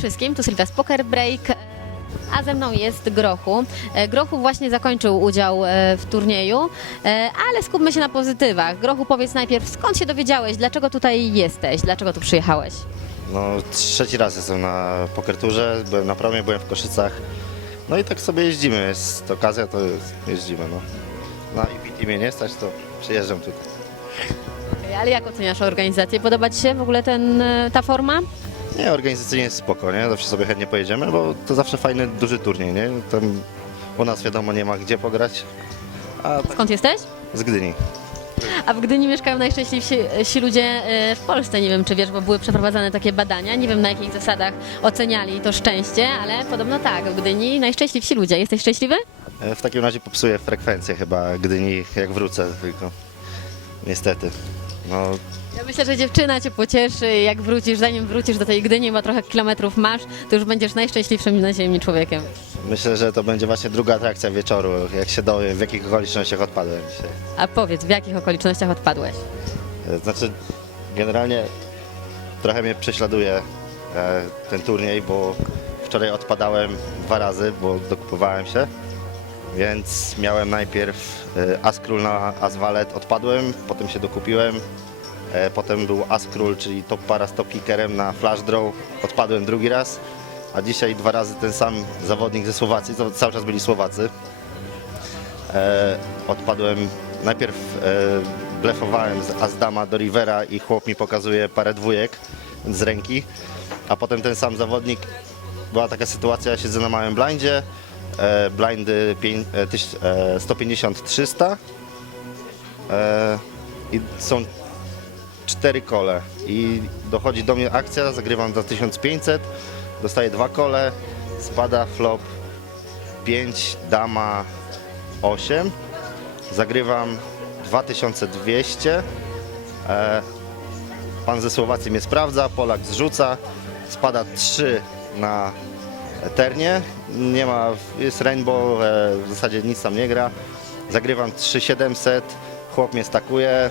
Wszystkim, tu Sylwia z Poker Break, a ze mną jest Grochu. E, Grochu właśnie zakończył udział e, w turnieju, e, ale skupmy się na pozytywach. Grochu, powiedz najpierw, skąd się dowiedziałeś, dlaczego tutaj jesteś, dlaczego tu przyjechałeś? No, trzeci raz jestem na pokerturze, byłem na promie, byłem w Koszycach. No i tak sobie jeździmy, jest okazja, to jeździmy, no. Na IPT mnie nie stać, to przyjeżdżam tutaj. Ale jak oceniasz organizację? Podoba Ci się w ogóle ten, ta forma? Nie, organizacyjnie jest spoko, nie? Zawsze sobie chętnie pojedziemy, bo to zawsze fajny, duży turniej, nie? Tam u nas wiadomo nie ma gdzie pograć, a tak Skąd jesteś? z Gdyni. A w Gdyni mieszkają najszczęśliwsi ludzie e, w Polsce. Nie wiem, czy wiesz, bo były przeprowadzane takie badania. Nie wiem, na jakich zasadach oceniali to szczęście, ale podobno tak, w Gdyni najszczęśliwsi ludzie. Jesteś szczęśliwy? E, W takim razie popsuję frekwencję chyba Gdyni, jak wrócę tylko. Niestety. No, Ja myślę, że dziewczyna cię pocieszy, jak wrócisz, zanim wrócisz do tej Gdyni, bo trochę kilometrów masz, to już będziesz najszczęśliwszym na ziemi człowiekiem. myślę, że to będzie właśnie druga atrakcja wieczoru, jak się dowie, w jakich okolicznościach odpadłem dzisiaj. A powiedz, w jakich okolicznościach odpadłeś? E, Znaczy, generalnie trochę mnie prześladuje e, ten turniej, bo wczoraj odpadałem dwa razy, bo dokupowałem się. Więc miałem najpierw e, as król na as walet, odpadłem, potem się dokupiłem. E, Potem był as król, czyli top para z top kickerem na flash draw, odpadłem drugi raz. A dzisiaj dwa razy ten sam zawodnik ze Słowacji, cały czas byli Słowacy. E, odpadłem, najpierw blefowałem z Azdama do Rivera i chłop mi pokazuje parę dwójek z ręki, a potem ten sam zawodnik, była taka sytuacja, siedzę na małym blindzie, e, blindy pięć- e, tyś- e, 150-300 e, i są cztery kole. I dochodzi do mnie akcja, zagrywam za 1500, dostaję dwa kole, spada flop 5, dama 8, zagrywam 2200, e, pan ze Słowacji mnie sprawdza, Polak zrzuca, spada 3 na ternie, nie ma, jest rainbow, e, w zasadzie nic tam nie gra, zagrywam 3700, chłop mnie stakuje,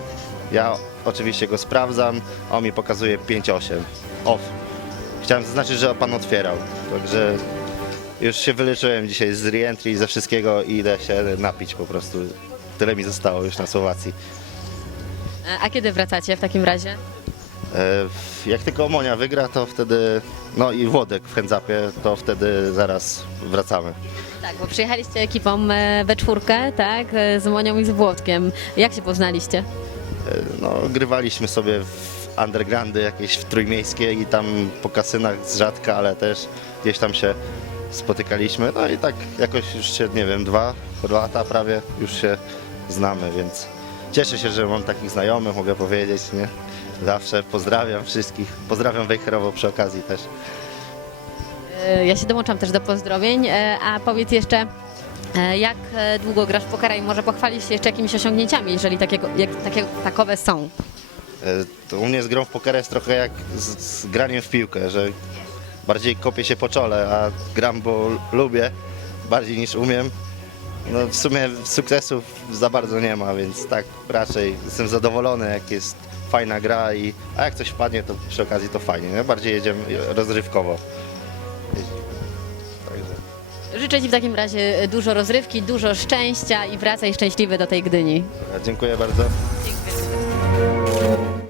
ja oczywiście go sprawdzam, a on mi pokazuje 5-8, off. Chciałem zaznaczyć, że pan otwierał, także już się wyleczyłem dzisiaj z reentry ze wszystkiego i idę się napić po prostu. Tyle mi zostało już na Słowacji. E, A kiedy wracacie w takim razie? E, Jak tylko Monia wygra, to wtedy, no i Włodek w Chędzapie, to wtedy zaraz wracamy. Tak, bo przyjechaliście ekipą e, we czwórkę, tak, e, z Monią i z Włodkiem. Jak się poznaliście? No, grywaliśmy sobie w undergroundy jakieś w trójmiejskie i tam po kasynach z rzadka, ale też gdzieś tam się spotykaliśmy. No i tak jakoś już się, nie wiem, dwa dwa lata prawie już się znamy, więc cieszę się, że mam takich znajomych, mogę powiedzieć, nie? Zawsze pozdrawiam wszystkich. Pozdrawiam Wejherowo przy okazji też. E, Ja się dołączam też do pozdrowień, e, a powiedz jeszcze, e, jak długo grasz w pokera i może pochwalić się jeszcze jakimiś osiągnięciami, jeżeli takiego, jak, takie, takowe są. To u mnie z grą w pokera jest trochę jak z, z graniem w piłkę, że bardziej kopię się po czole, a gram, bo lubię bardziej niż umiem. No w sumie sukcesów za bardzo nie ma, więc tak raczej jestem zadowolony, jak jest fajna gra i a jak coś wpadnie, to przy okazji to fajnie, nie? bardziej jedziemy rozrywkowo. Także Życzę Ci w takim razie dużo rozrywki, dużo szczęścia i wracaj szczęśliwy do tej Gdyni. dziękuję bardzo.